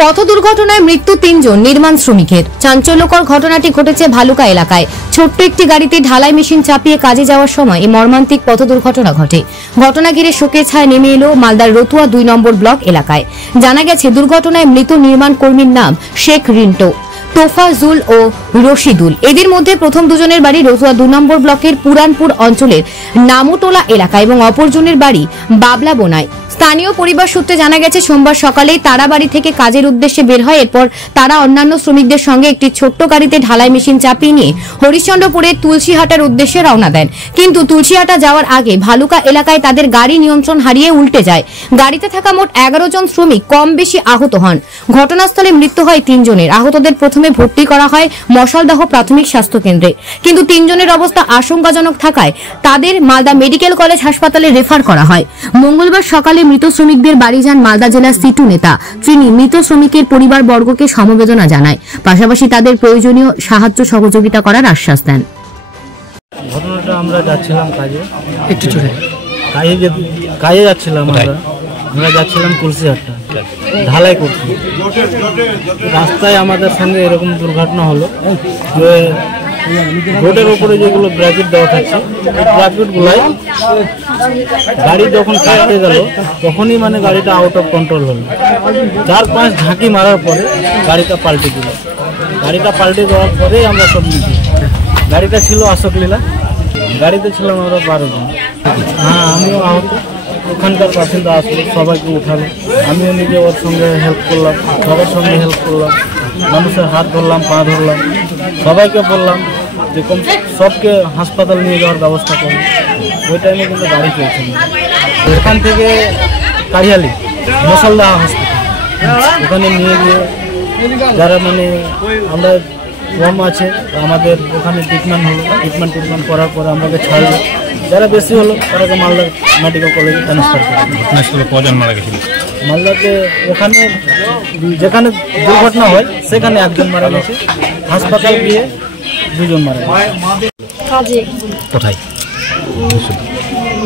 পথ দুর্ঘটনায় মৃত্যু ৩ জন নির্মাণ শ্রমিকের। চাঞ্চল্যকর ঘটনাটি ঘটেছে ভালুকা এলাকায়। ছোট্ট একটি গাড়িতে ঢালাই মেশিন চাপিয়ে কাজে যাওয়ার সময় এই মর্মান্তিক পথ দুর্ঘটনা ঘটে। ঘটনা ঘিরে শোকের ছায়া নেমে এলো মালদার রতুয়া ২ নম্বর ব্লক এলাকায়। জানা গেছে দুর্ঘটনায় মৃত নির্মাণ কর্মীর নাম শেখ রিন্টো, তোফাজুল ও রশিদুল। এদের মধ্যে প্রথম দুজনের বাড়ি রতুয়া ২ নম্বর ব্লকের পুরানপুর অঞ্চলের নামুটোলা এলাকায় এবং অপরজনের বাড়ি বাবলা বোনায়। স্থানীয় পরিবার সূত্রে জানা গেছে সোমবার সকালেই তারা বাড়ি থেকে কাজের উদ্দেশ্যে বের হয়। এরপর তারা অন্যান্য শ্রমিকদের সঙ্গে একটি ছোট্ট গাড়িতে ঢালাই মেশিন চাপিয়ে নিয়ে হরিশ্চন্দ্রপুরের তুলসীহাটার উদ্দেশ্যে রওনা দেন। কিন্তু তুলসীহাটা যাওয়ার আগে ভালুকা এলাকায় তাদের গাড়ি নিয়ন্ত্রণ হারিয়ে উল্টে যায়। গাড়িতে থাকা মোট ১১ জন শ্রমিক কম বেশি আহত হন। ঘটনাস্থলে মৃত্যু হয় ৩ জনের। আহতদের প্রথমে ভর্তি করা হয় মশালদাহ প্রাথমিক স্বাস্থ্য কেন্দ্রে, কিন্তু ৩ জনের অবস্থা আশঙ্কাজনক থাকায় তাদের মালদা মেডিকেল কলেজ হাসপাতালে রেফার করা হয়। মঙ্গলবার সকালে মৃত শ্রমিকদের বাড়ি যান মালদা জেলার সিটু নেতা। তিনি মৃত শ্রমিকের পরিবার বর্গকে সমবেদনা জানায়, পাশাপাশি তাদের প্রয়োজনীয় সাহায্য সহযোগিতা করার আশ্বাস দেন। ঘটনাটা আমরা যাচ্ছিলাম কাজে যাচ্ছিলাম আমরা যাচ্ছিলাম তুলসীহাটটা ঢালাই করছি। রাস্তায় আমাদের সঙ্গে এরকম দুর্ঘটনা হলো যে রোডের উপরে যেগুলো ব্র্যাকেট দেওয়া থাকছে ওই ব্র্যাকেটগুলাই গাড়ি যখন কাটতে গেল তখনই গাড়িটা আউট অফ কন্ট্রোল হলো। ৪-৫ ঝাঁকি মারার পরে গাড়িটা পাল্টে দিল। গাড়িটা পাল্টে দেওয়ার পরেই আমরা সব নিচ্ছি। গাড়িটা ছিল অশোক লীলা, গাড়িতে ছিলাম আমরা ১২ জন। হ্যাঁ, আমিও আহত। ওখানকার বাসিন্দা আসলো, সবাইকে উঠালো। আমিও নিজে ওর সঙ্গে হেল্প করলাম, সবার সঙ্গে হেল্প করলাম। মানুষের হাত ধরলাম, পা ধরলাম, সবাইকে বললাম যে সবকে হাসপাতাল নিয়ে যাওয়ার ব্যবস্থা করলাম। ওই টাইমে কিন্তু গাড়ি চলছিল। এখান থেকে কারিয়ালি মশালদাহ হসপিটাল, ওখানে নিয়ে গিয়ে যারা আমরা কম আছে আমাদের ওখানে ট্রিটমেন্ট হলো। ট্রিটমেন্ট করার পরে আমাকে ছাড়লো। যারা বেশি হলো তারাকে মালদা মেডিকেল কলেজে ট্রান্সফার করে। ঘটনাস্থলে কজন মারা গেছিল? মালদাতে ওখানে যেখানে দুর্ঘটনা হয় সেখানে ১ জন মারা গেছে। হাসপাতাল গিয়ে ২ জন মারা গেছে। কাজে কোথায়?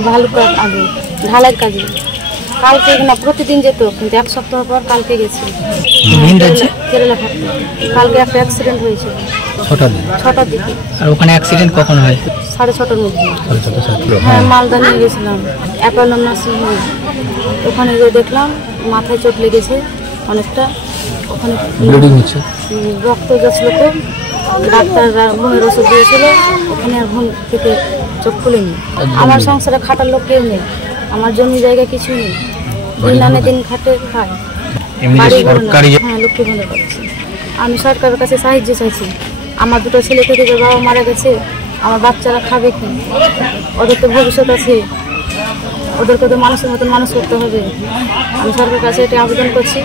ভালুকা আগে ঢালাই কাজে। কালকে না প্রতিদিন যেত, কিন্তু ১ সপ্তাহ পর কালকে গেছি কেরালা থাকতে। কালকে একটা অ্যাক্সিডেন্ট হয়েছিল ৬টার দিকে। আর ওখানে অ্যাক্সিডেন্ট কখন হয়? ৬:৩০টার মধ্যে। হ্যাঁ, মালদা নিয়ে গেছিলাম অ্যাপোলো নার্সিং হোম। ওখানে গিয়ে দেখলাম মাথায় চোট লেগেছে অনেকটা, ওখানে রক্ত গেছিল খুব। ডাক্তাররা ঘুমের ওষুধ দিয়েছিল, ওখানে আর ঘুম থেকে চোখ খুলেনি। আমার সংসারে খাটার লোক কেউ নেই, আমার জমি জায়গা কিছু নেই। দিন আনে দিন খাটে খায়। হ্যাঁ, লক্ষ্মী ভালো পাচ্ছি। আমি সরকারের কাছে সাহায্য চাইছি। আমার 2টো ছেলে থেকে বাবা মারা গেছে, আমার বাচ্চারা খাবে কি? ওদের তো ভবিষ্যৎ আছে, ওদেরকে তো মানুষের মতন মানুষ করতে হবে। আমি সরকারের কাছে এটা আবেদন করছি,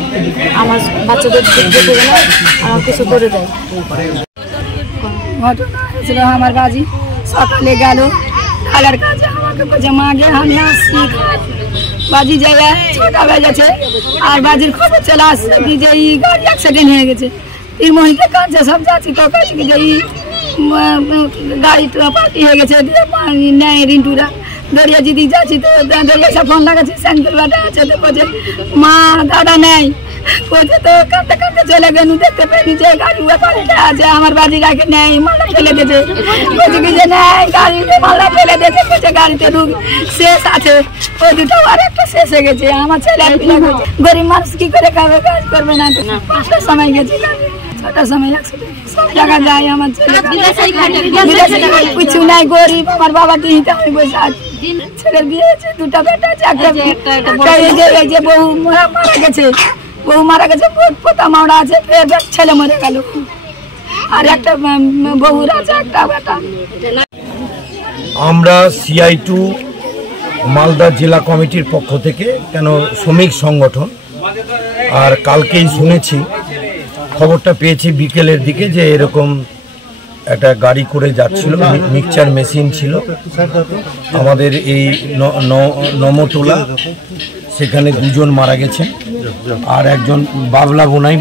আমার বাচ্চাদের দেখে না, আমার কিছু করে দেয়। ঘটনা হয়েছিল আমার বাজি সকালে গেল ঢালার কাজে, আমাকে বলছে মা গে আমি আসছি। বাজি জায়গায় ৬টা বেজেছে আর বাজির খবর চলে আসছে কি যে এই গাড়ি অ্যাক্সিডেন্ট হয়ে গেছে। তীরমোহিতে কাজে সব যাচ্ছি তো কাছে কি যে গাড়ি পাল্টি হয়ে গেছে। নেয় রিন্টুরা দরিয়া যদি যাচ্ছি তো দরিয়া সব ফোন লাগাচ্ছি, স্যান্ডেল বাটা আছে তো বলছে মা দাদা নেই। বলছে তো কাঁদতে কাঁদতে চলে গেল, দেখতে পেয়ে যে গাড়ি পাল্টে আছে, আমার বাজি রাখে নেই, মালটা ফেলে দিয়েছে। বলছে কি যে নেই গাড়িতে মালটা ফেলে দিয়েছে, বলছে গাড়িতে রুগ শেষ আছে। ওই 2টা আর একটা শেষ হয়ে গেছে। আমার ছেলে গরিব মানুষ কি করে খাবে, কাজ করবে না। 5টার সময় গেছে, 6টার সময় অ্যাক্সিডেন্ট। সব জায়গা যায় আমার ছেলে, কিছু নাই, গরিব। আমার বাবা দিতে আমি বসে আছি। ছেলের বিয়ে হয়েছে, 2টা বেটা আছে, একটা যে বউ মারা গেছে, পোতা মাওড়া আছে, ফের ছেলে মরে গেল। আর একটা বউর আছে, একটা বেটা। আমরা CI2 মালদা জেলা কমিটির পক্ষ থেকে শ্রমিক সংগঠন, আর কালকেই শুনেছি, খবরটা পেয়েছি বিকেলের দিকে যে এরকম একটা গাড়ি করে যাচ্ছিল, মিক্সচার মেশিন ছিল আমাদের এই নমটোলা, সেখানে 2 জন মারা গেছেন। আর একজন বাবলা বোনাই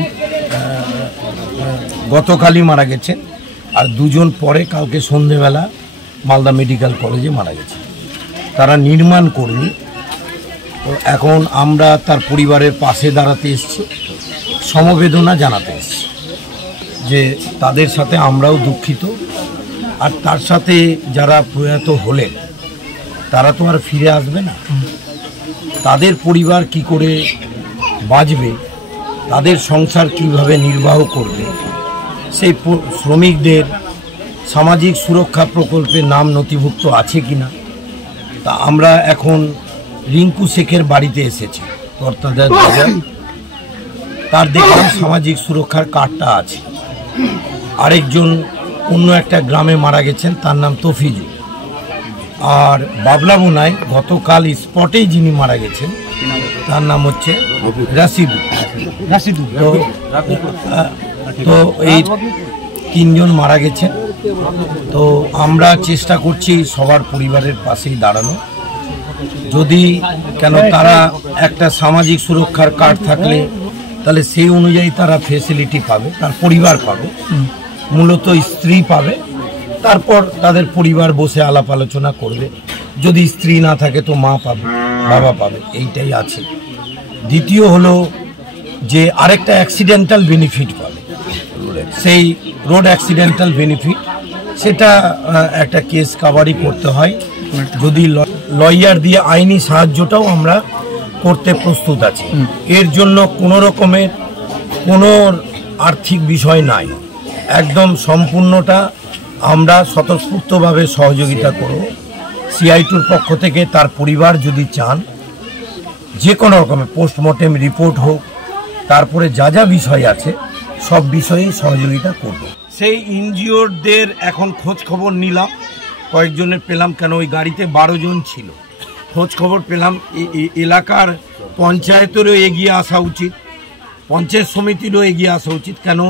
গতকালই মারা গেছেন। আর 2 জন পরে কালকে সন্ধেবেলা মালদা মেডিকেল কলেজে মারা গেছে। তারা নির্মাণ কর্মী। তো এখন আমরা তার পরিবারের পাশে দাঁড়াতে এসেছি। সমবেদনা জানাতে এসেছি যে তাদের সাথে আমরাও দুঃখিত। আর তার সাথে যারা প্রয়াত হলেন তারা তো আর ফিরে আসবে না, তাদের পরিবার কি করে বাঁচবে, তাদের সংসার কিভাবে নির্বাহ করবে, সেই শ্রমিকদের সামাজিক সুরক্ষা প্রকল্পে নাম নথিভুক্ত আছে কিনা। তা আমরা এখন রিঙ্কু শেখের বাড়িতে এসেছি কর্তাদের বাজার, তার দেখলাম সামাজিক সুরক্ষার কার্ডটা আছে। আরেকজন অন্য একটা গ্রামে মারা গেছেন, তার নাম তফিজু। আর বাবলাবোনায় গতকাল স্পটেই যিনি মারা গেছেন তার নাম হচ্ছে রাশিদু। তো এই তিনজন মারা গেছেন। তো আমরা চেষ্টা করছি সবার পরিবারের পাশেই দাঁড়ানো। যদি কেন তারা একটা সামাজিক সুরক্ষার কার্ড থাকলে তাহলে সেই অনুযায়ী তারা ফেসিলিটি পাবে, তার পরিবার পাবে, মূলত স্ত্রী পাবে। তারপর তাদের পরিবার বসে আলাপ আলোচনা করবে। যদি স্ত্রী না থাকে তো মা পাবে, বাবা পাবে, এইটাই আছে। দ্বিতীয় হলো যে আরেকটা অ্যাক্সিডেন্টাল বেনিফিট পাবে, সেই রোড অ্যাক্সিডেন্টাল বেনিফিট, সেটা একটা কেস কাভারি করতে হয়। যদি লয়ার দিয়ে আইনি সাহায্যটাও আমরা করতে প্রস্তুত আছি। এর জন্য কোনো রকমের কোনো আর্থিক বিষয় নাই, একদম সম্পূর্ণটা আমরা স্বতঃস্ফূর্তভাবে সহযোগিতা করব। সিআই2-র পক্ষ থেকে তার পরিবার যদি চান যে কোনো রকমের পোস্টমর্টেম রিপোর্ট হোক, তারপরে যা যা বিষয় আছে সব বিষয়েই সহযোগিতা করব। সেই ইনজিওরদের এখন খোঁজ খবর নিলাম, কয়েকজনের পেলাম, কেন ওই গাড়িতে 12 জন ছিল। খোঁজ খবর পেলাম এলাকার পঞ্চায়েতেরও এগিয়ে আসা উচিত, পঞ্চায়েত সমিতিরও এগিয়ে আসা উচিত। কেন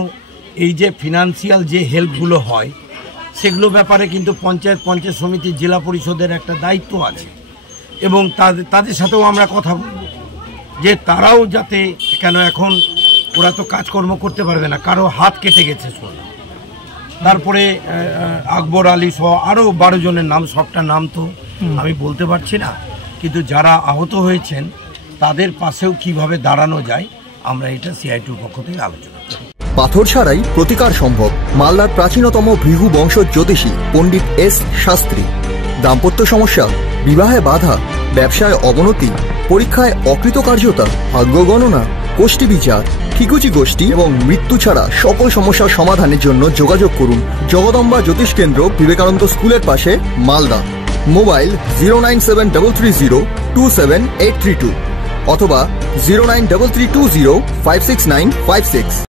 এই যে ফিনান্সিয়াল যে হেল্পগুলো হয় সেগুলো ব্যাপারে কিন্তু পঞ্চায়েত সমিতি, জেলা পরিষদের একটা দায়িত্ব আছে। এবং তাদের সাথেও আমরা কথা বলব যে তারাও যাতে, কেন এখন ওরা তো কাজকর্ম করতে পারবে না, কারো হাত কেটে গেছে শুনলাম। তারপরে আকবর আলী সহ আরও 12 জনের নাম, সবটা নাম তো আমি বলতে পারছি না, কিন্তু যারা আহত হয়েছেন তাদের পাশেও কিভাবে দাঁড়ানো যায় আমরা এটা সিআই2-র পক্ষ থেকে আলোচনা করি। পাথর ছাড়াই প্রতিকার সম্ভব। মালদার প্রাচীনতম ভৃগু বংশ জ্যোতিষী পণ্ডিত এস শাস্ত্রী। দাম্পত্য সমস্যা, বিবাহে বাধা, ব্যবসায় অবনতি, পরীক্ষায় অকৃতকার্যতা, ভাগ্য গণনা, গোষ্ঠী বিচার, ঠিকুচি গোষ্ঠী এবং মৃত্যু ছাড়া সকল সমস্যার সমাধানের জন্য যোগাযোগ করুন জগদম্বা জ্যোতিষ কেন্দ্র, বিবেকানন্দ স্কুলের পাশে, মালদা। মোবাইল 09733027832 অথবা 09332056956।